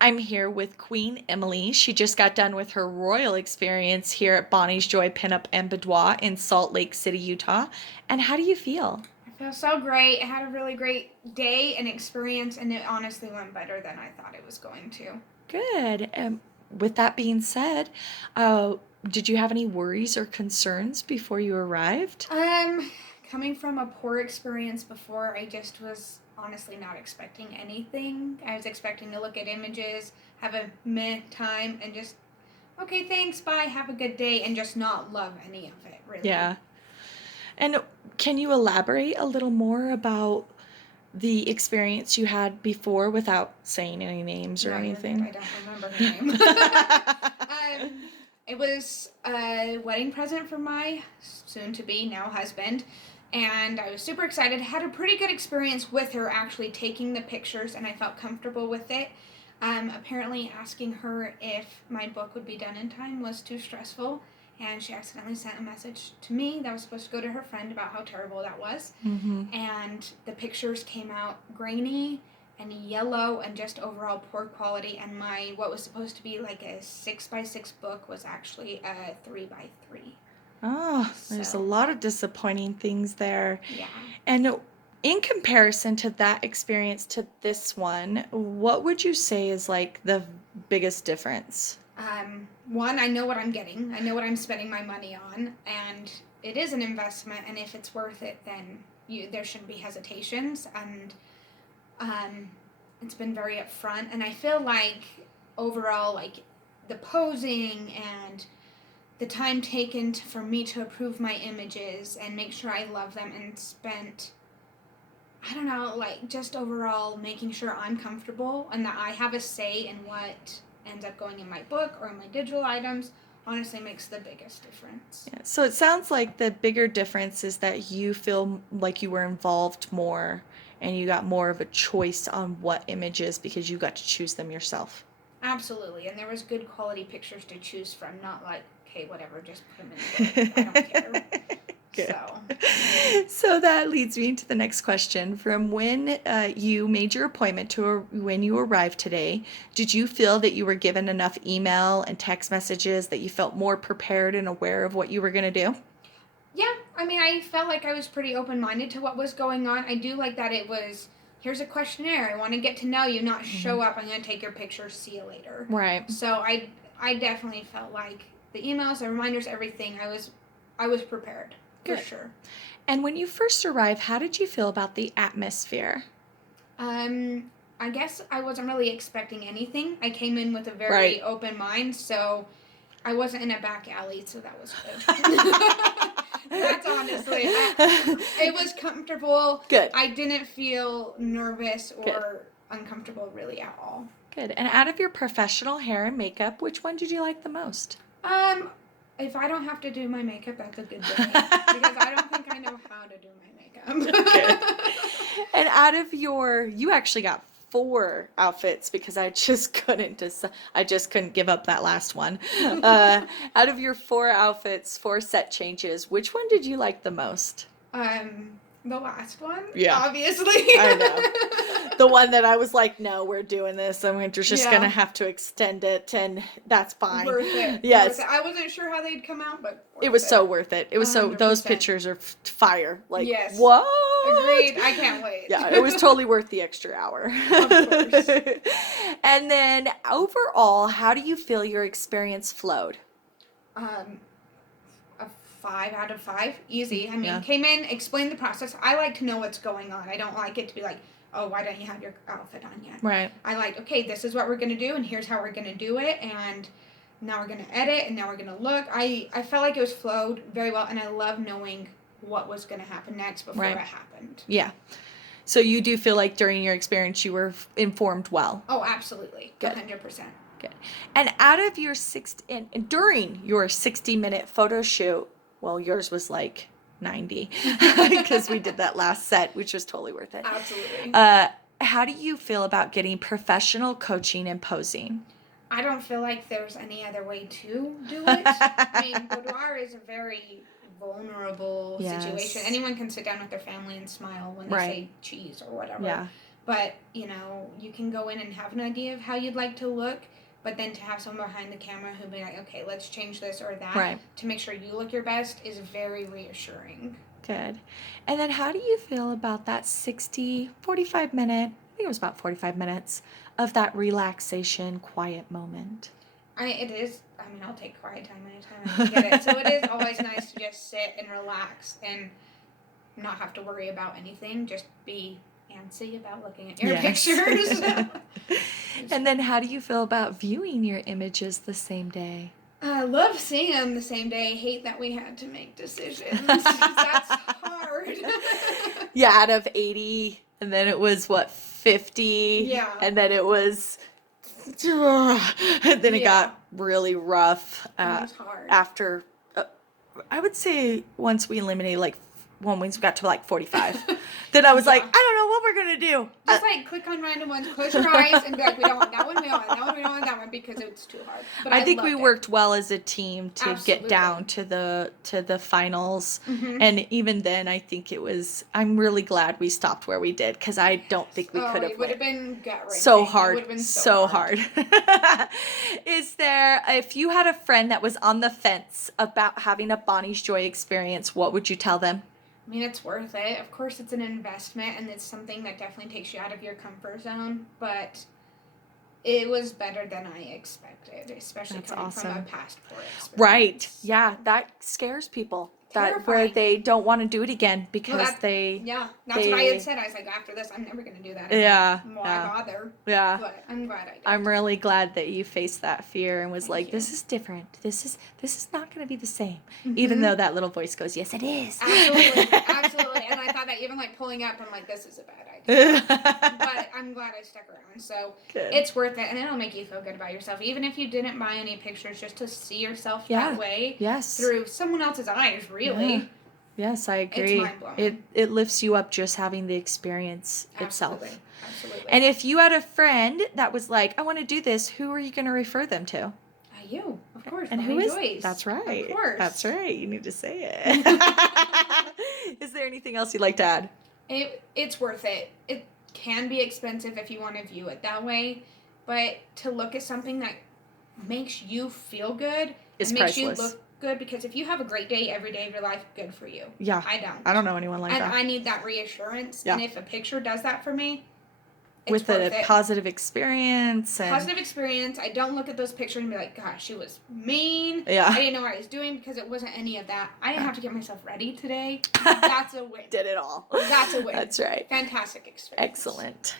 I'm here with Queen Emily. She just got done with her royal experience here at Bonnie's Joy Pinup and Boudoir in Salt Lake City, Utah. And how do you feel? I feel so great. I had a really great day and experience, and it honestly went better than I thought it was going to. Good. And with that being said, uh, did you have any worries or concerns before you arrived? Um, Coming from a poor experience before, I just was honestly not expecting anything. I was expecting to look at images, have a meh time, and just, okay, thanks, bye, have a good day, and just not love any of it, really. Yeah. And can you elaborate a little more about the experience you had before without saying any names or No, you're good. I anything? don't remember her name. It was a wedding present for my soon to be now husband, and I was super excited. Had a pretty good experience with her actually taking the pictures, and I felt comfortable with it. Apparently, asking her if my book would be done in time was too stressful, and she accidentally sent a message to me that was supposed to go to her friend about how terrible that was. Mm-hmm. And the pictures came out grainy and yellow and just overall poor quality, and my what was supposed to be like a 6x6 book was actually a 3x3. Oh, there's a So lot of disappointing things there. yeah. And in comparison to that experience to this one, what would you say is like the biggest difference? One, I know what I'm getting. I know what I'm spending my money on, and it is an investment. And if it's worth it, then there shouldn't be hesitations. And um, it's been very upfront. And I feel like overall, like the posing and the time taken for me to approve my images and make sure I love them and spent, I don't know, like just overall making sure I'm comfortable and that I have a say in what ends up going in my book or in my digital items honestly makes the biggest difference. Yeah, so it sounds like the bigger difference is that you feel like you were involved more and you got more of a choice on what images because you got to choose them yourself. Absolutely, and there was good quality pictures to choose from, not like, okay, whatever, just put them in the book. I don't care. Good. So, So that leads me to the next question. From when you made your appointment to when you arrived today, did you feel that you were given enough email and text messages that you felt more prepared and aware of what you were going to do? yeah, I mean, I felt like I was pretty open-minded to what was going on. I do like that it was, here's a questionnaire. I want to get to know you, not Mm-hmm. show up. I'm going to take your picture. See you later. Right. So I definitely felt like the emails, the reminders, everything. I was prepared for Good. sure. And when you first arrived, how did you feel about the atmosphere? Um, I guess I wasn't really expecting anything. I came in with a very Right. open mind, so I wasn't in a back alley, so that was good. That's honestly, it was comfortable. Good. I didn't feel nervous Good. or uncomfortable really at all. Good. And out of your professional hair and makeup, which one did you like the most? Um, if I don't have to do my makeup, that's a good day because I don't think I know how to do my Good. makeup. And out of you actually got four outfits because I just couldn't give up that last one. Out of your four outfits, four set changes, which one did you like the most? The last one, Yeah. obviously. I know. The one that I was like, no, we're doing this, and we're just Yeah. gonna have to extend it, and that's fine. Worth it. Yes. Worth it. I wasn't sure how they'd come out, but It was so worth it. It was so, those 100%. pictures are fire. Like, Yes. what? Agreed. I can't wait. Yeah, it was totally worth the extra hour. Of course. And then overall, how do you feel your experience flowed? Um, a 5 out of 5, easy. I mean, Yeah. came in, explained the process. I like to know what's going on. I don't like it to be like, oh, why don't you have your outfit on yet? Right. I like, okay, this is what we're gonna do, and here's how we're gonna do it, and now we're gonna edit, and now we're gonna look. I felt like it was flowed very well, and I love knowing what was gonna happen next before Right. it happened. Yeah. So you do feel like during your experience you were informed well. Oh, absolutely. Good. 100%. Good. And out of your and during your 60-minute photo shoot, well, yours was like 90 because we did that last set, which was totally worth it. Absolutely. How do you feel about getting professional coaching and posing? I don't feel like there's any other way to do it. I mean, boudoir is a very vulnerable Yes. situation. Anyone can sit down with their family and smile when they Right. say cheese or whatever. Yeah. But, you know, you can go in and have an idea of how you'd like to look, but then to have someone behind the camera who'll be like, okay, let's change this or that Right. to make sure you look your best is very reassuring. Good. And then how do you feel about that 45 minute, I think it was about 45 minutes of that relaxation, quiet moment? It is, I mean, I'll take quiet time anytime I can get it. So it is always nice to just sit and relax and not have to worry about anything. Just be antsy about looking at your Yes. pictures. And then how do you feel about viewing your images the same day? I love seeing them the same day. I hate that we had to make decisions. That's hard. Yeah, out of 80, and then it was what, 50? Yeah. And then it was, and then it got really rough It was hard. after, I would say once we eliminated like, when we got to like 45, then I was like, I don't know what we're going to do. Just like click on random ones, close your eyes, and be like, we don't want that one, we don't want that one, we don't want that one, because it's too hard. But I think we loved it. worked well as a team to Absolutely. get down to the finals. Mhm. And even then, I think I'm really glad we stopped where we did, because I don't think we could have It would have been gut wrenching. so It hard, would have been so hard. Is there, if you had a friend that was on the fence about having a Bonnie's Joy experience, what would you tell them? I mean, it's worth it. Of course, it's an investment, and it's something that definitely takes you out of your comfort zone, but it was better than I expected, especially That's coming from a awesome. passport experience. Right. Yeah, that scares people. That where Terrifying. they don't want to do it again because Well, they Yeah, that's what I had said. I was like, after this, I'm never going to do that again. Yeah, Why yeah. bother? yeah. But I'm glad I did. I'm really glad that you faced that fear and was Thank like, you. this is different. This is not going to be the same. Mhm. Even though that little voice goes, yes, it is. Absolutely, absolutely. And I thought that even like pulling up, I'm like, this is a bad idea. But I'm glad I stuck around. So Good. it's worth it, and it'll make you feel good about yourself, even if you didn't buy any pictures, just to see yourself Yeah. that way Yes. through someone else's eyes. Really, Yeah. Yes, I agree. mind-blowing. It lifts you up just having the experience itself. Absolutely. Absolutely. And if you had a friend that was like, I want to do this, who are you going to refer them to? You, of course. And who Bonnie is? Joyce. That's right. Of course. That's right. You need to say it. Is there anything else you'd like to add? It's worth it. It can be expensive if you want to view it that way, but to look at something that makes you feel good It's and makes priceless. you look good, because if you have a great day every day of your life, good for you. Yeah. I don't know anyone like And that. I need that reassurance. Yeah. And if a picture does that for me, it's With worth a it. positive experience. And Positive experience. I don't look at those pictures and be like, gosh, she was mean. Yeah. I didn't know what I was doing, because it wasn't any of that. I didn't have to get myself ready today. That's a win. Did it all. That's a win. That's right. Fantastic experience. Excellent.